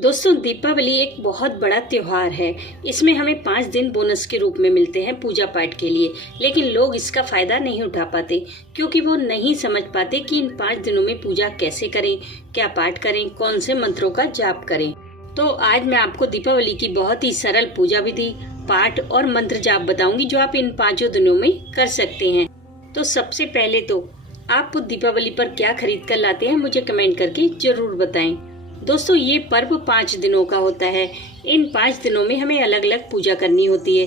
दोस्तों, दीपावली एक बहुत बड़ा त्योहार है। इसमें हमें 5 दिन बोनस के रूप में मिलते हैं पूजा पाठ के लिए, लेकिन लोग इसका फायदा नहीं उठा पाते क्योंकि वो नहीं समझ पाते कि इन 5 दिनों में पूजा कैसे करें, क्या पाठ करें, कौन से मंत्रों का जाप करें। तो आज मैं आपको दीपावली की बहुत ही सरल पूजा विधि, पाठ और मंत्र जाप बताऊंगी जो आप इन 5 दिनों में कर सकते हैं। तो सबसे पहले तो आप दीपावली पर क्या खरीद कर लाते हैं मुझे कमेंट करके जरूर बताएं। दोस्तों, ये पर्व 5 दिनों का होता है। इन 5 दिनों में हमें अलग अलग पूजा करनी होती है।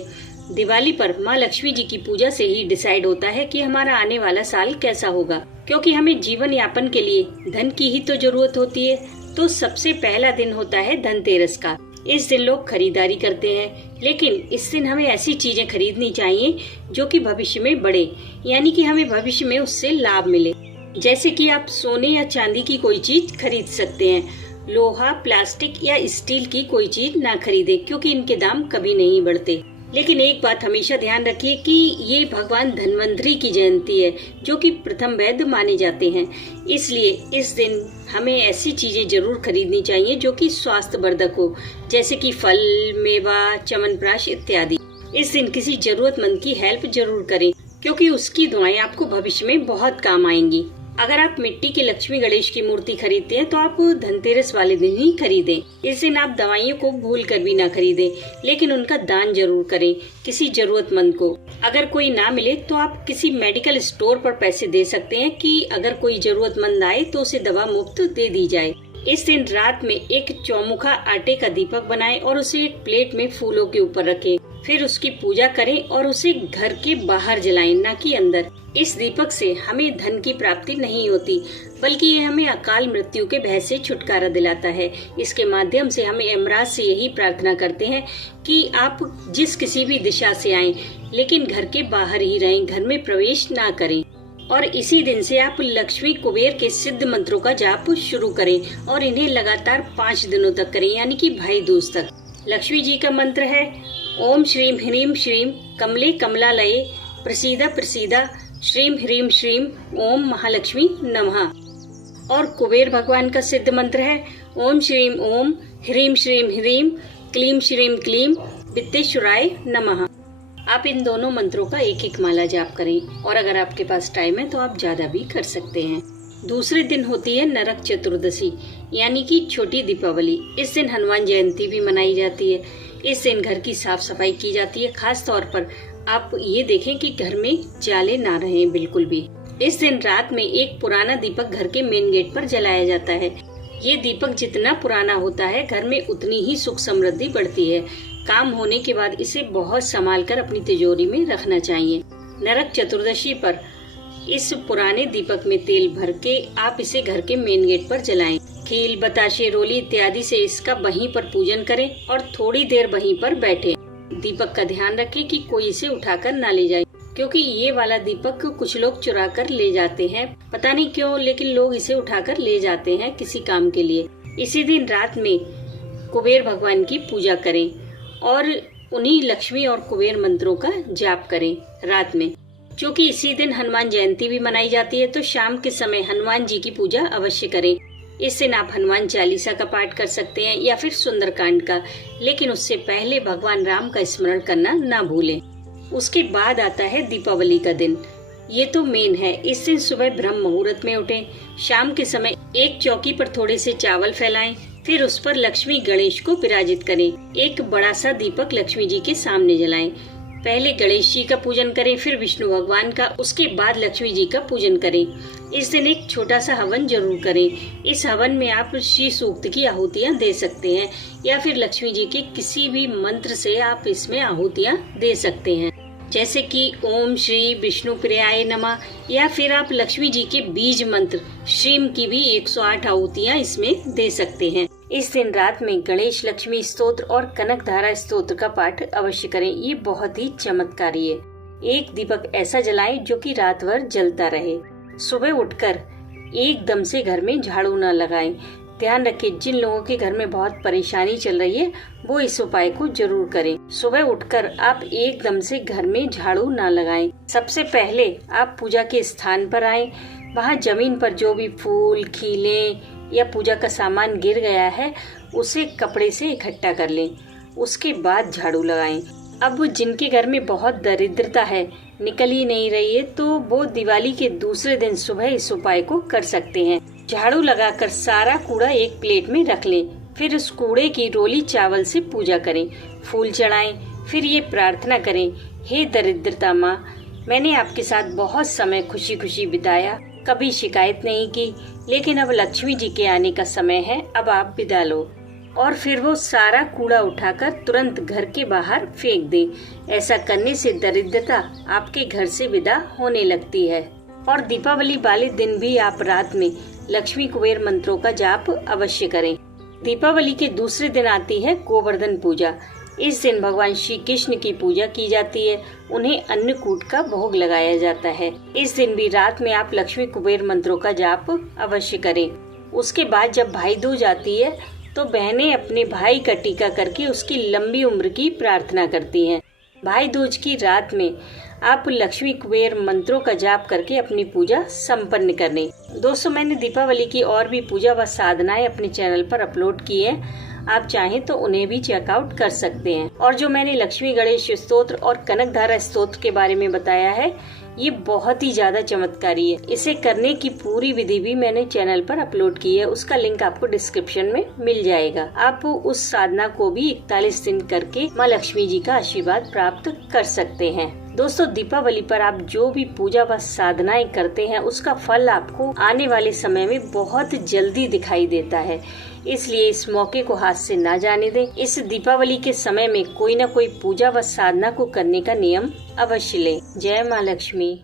दिवाली पर माँ लक्ष्मी जी की पूजा से ही डिसाइड होता है कि हमारा आने वाला साल कैसा होगा, क्योंकि हमें जीवन यापन के लिए धन की ही तो जरूरत होती है। तो सबसे पहला दिन होता है धनतेरस का। इस दिन लोग खरीदारी करते हैं, लेकिन इस दिन हमें ऐसी चीजें खरीदनी चाहिए जो कि भविष्य में बढ़े, यानी कि हमें भविष्य में उससे लाभ मिले। जैसे कि आप सोने या चांदी की कोई चीज खरीद सकते हैं। लोहा, प्लास्टिक या स्टील की कोई चीज ना खरीदे क्योंकि इनके दाम कभी नहीं बढ़ते। लेकिन एक बात हमेशा ध्यान रखिए कि ये भगवान धन्वंतरी की जयंती है जो कि प्रथम वैद्य माने जाते हैं। इसलिए इस दिन हमें ऐसी चीजें जरूर खरीदनी चाहिए जो कि स्वास्थ्यवर्धक हो, जैसे कि फल, मेवा, च्यवनप्राश इत्यादि। इस दिन किसी जरूरतमंद की हेल्प जरूर करें क्योंकि उसकी दुआएं आपको भविष्य में बहुत काम आएंगी। अगर आप मिट्टी के लक्ष्मी गणेश की मूर्ति खरीदते हैं तो आप धनतेरस वाले दिन ही खरीदें। इस दिन आप दवाइयों को भूल कर भी ना खरीदें, लेकिन उनका दान जरूर करें किसी जरूरतमंद को। अगर कोई ना मिले तो आप किसी मेडिकल स्टोर पर पैसे दे सकते हैं कि अगर कोई जरूरतमंद आए तो उसे दवा मुफ्त दे दी जाए। इस दिन रात में एक चौमुखा आटे का दीपक बनाएं और उसे एक प्लेट में फूलों के ऊपर रखें। फिर उसकी पूजा करें और उसे घर के बाहर जलाएं, न कि अंदर। इस दीपक से हमें धन की प्राप्ति नहीं होती, बल्कि ये हमें अकाल मृत्यु के भय से छुटकारा दिलाता है। इसके माध्यम से हमें यमराज से यही प्रार्थना करते हैं कि आप जिस किसी भी दिशा से आएं, लेकिन घर के बाहर ही रहें, घर में प्रवेश ना करें। और इसी दिन से आप लक्ष्मी कुबेर के सिद्ध मंत्रों का जाप शुरू करें और इन्हें लगातार 5 दिनों तक करें, यानी कि भाई दूज तक। लक्ष्मी जी का मंत्र है ओम श्रीम ह्रीम श्रीम कमले कमलालये प्रसीदा प्रसीदा श्रीम ह्रीम श्रीम ओम महालक्ष्मी नमः। और कुबेर भगवान का सिद्ध मंत्र है ओम श्रीम ओम ह्रीम श्रीम ह्रीम क्लीम श्रीम क्लीम वित्तेश्वराय नमः। आप इन दोनों मंत्रों का एक एक माला जाप करें, और अगर आपके पास टाइम है तो आप ज्यादा भी कर सकते हैं। दूसरे दिन होती है नरक चतुर्दशी, यानी कि छोटी दीपावली। इस दिन हनुमान जयंती भी मनाई जाती है। इस दिन घर की साफ सफाई की जाती है। खास तौर पर आप ये देखें कि घर में जाले ना रहें बिल्कुल भी। इस दिन रात में एक पुराना दीपक घर के मेन गेट पर जलाया जाता है। ये दीपक जितना पुराना होता है, घर में उतनी ही सुख समृद्धि बढ़ती है। काम होने के बाद इसे बहुत संभाल कर अपनी तिजोरी में रखना चाहिए। नरक चतुर्दशी पर इस पुराने दीपक में तेल भर के आप इसे घर के मेन गेट पर जलाएं। खील, बताशे, रोली इत्यादि से इसका वहीं पर पूजन करें और थोड़ी देर वहीं पर बैठें। दीपक का ध्यान रखें कि कोई इसे उठाकर ना ले जाए, क्योंकि ये वाला दीपक कुछ लोग चुरा कर ले जाते हैं। पता नहीं क्यों, लेकिन लोग इसे उठाकर ले जाते हैं किसी काम के लिए। इसी दिन रात में कुबेर भगवान की पूजा करें और उन्हीं लक्ष्मी और कुबेर मंत्रों का जाप करें रात में। क्योंकि इसी दिन हनुमान जयंती भी मनाई जाती है, तो शाम के समय हनुमान जी की पूजा अवश्य करें। इस दिन आप हनुमान चालीसा का पाठ कर सकते हैं या फिर सुंदरकांड का, लेकिन उससे पहले भगवान राम का स्मरण करना ना भूलें। उसके बाद आता है दीपावली का दिन। ये तो मेन है। इस दिन सुबह ब्रह्म मुहूर्त में उठें। शाम के समय एक चौकी पर थोड़े से चावल फैलाएं, फिर उस पर लक्ष्मी गणेश को विराजित करें। एक बड़ा सा दीपक लक्ष्मी जी के सामने जलाएं। पहले गणेश जी का पूजन करें, फिर विष्णु भगवान का, उसके बाद लक्ष्मी जी का पूजन करें। इस दिन एक छोटा सा हवन जरूर करें। इस हवन में आप श्री सूक्त की आहुतियाँ दे सकते हैं या फिर लक्ष्मी जी के किसी भी मंत्र से आप इसमें आहुतियाँ दे सकते हैं, जैसे कि ओम श्री विष्णु प्रियाय नमः, या फिर आप लक्ष्मी जी के बीज मंत्र श्रीम की भी 108 आहुतियाँ इसमें दे सकते हैं। इस दिन रात में गणेश लक्ष्मी स्तोत्र और कनक धारा स्तोत्र का पाठ अवश्य करें। ये बहुत ही चमत्कारी है। एक दीपक ऐसा जलाएं जो कि रात भर जलता रहे। सुबह उठकर एकदम से घर में झाड़ू न लगाएं। ध्यान रखें, जिन लोगों के घर में बहुत परेशानी चल रही है वो इस उपाय को जरूर करें। सुबह उठकर आप एकदम से घर में झाड़ू न लगाएं। सबसे पहले आप पूजा के स्थान पर आएं। वहाँ जमीन पर जो भी फूल, खीले या पूजा का सामान गिर गया है उसे कपड़े से इकट्ठा कर लें। उसके बाद झाड़ू लगाएं। अब जिनके घर में बहुत दरिद्रता है, निकल ही नहीं रही है, तो वो दिवाली के दूसरे दिन सुबह इस उपाय को कर सकते हैं। झाड़ू लगाकर सारा कूड़ा एक प्लेट में रख लें। फिर उस कूड़े की रोली चावल से पूजा करें, फूल चढ़ाएं। फिर ये प्रार्थना करें, हे दरिद्रता माँ, मैंने आपके साथ बहुत समय खुशी खुशी बिताया, कभी शिकायत नहीं की, लेकिन अब लक्ष्मी जी के आने का समय है, अब आप विदा लो। और फिर वो सारा कूड़ा उठाकर तुरंत घर के बाहर फेंक दे। ऐसा करने से दरिद्रता आपके घर से विदा होने लगती है। और दीपावली वाले दिन भी आप रात में लक्ष्मी कुबेर मंत्रों का जाप अवश्य करें। दीपावली के दूसरे दिन आती है गोवर्धन पूजा। इस दिन भगवान श्री कृष्ण की पूजा की जाती है। उन्हें अन्नकूट का भोग लगाया जाता है। इस दिन भी रात में आप लक्ष्मी कुबेर मंत्रों का जाप अवश्य करें। उसके बाद जब भाई दूज आती है तो बहनें अपने भाई का टीका करके उसकी लंबी उम्र की प्रार्थना करती हैं। भाई दूज की रात में आप लक्ष्मी कुबेर मंत्रों का जाप करके अपनी पूजा संपन्न कर लें। दोस्तों, मैंने दीपावली की और भी पूजा व साधनाएं अपने चैनल पर अपलोड की है। आप चाहें तो उन्हें भी चेकआउट कर सकते हैं। और जो मैंने लक्ष्मी गणेश स्तोत्र और कनकधारा स्तोत्र के बारे में बताया है, ये बहुत ही ज्यादा चमत्कारी है। इसे करने की पूरी विधि भी मैंने चैनल पर अपलोड की है। उसका लिंक आपको डिस्क्रिप्शन में मिल जाएगा। आप उस साधना को भी 41 दिन करके माँ लक्ष्मी जी का आशीर्वाद प्राप्त कर सकते हैं। दोस्तों, दीपावली पर आप जो भी पूजा व साधनाएं करते हैं, उसका फल आपको आने वाले समय में बहुत जल्दी दिखाई देता है। इसलिए इस मौके को हाथ से ना जाने दें। इस दीपावली के समय में कोई न कोई पूजा व साधना को करने का नियम अवश्य लें। जय माँ लक्ष्मी।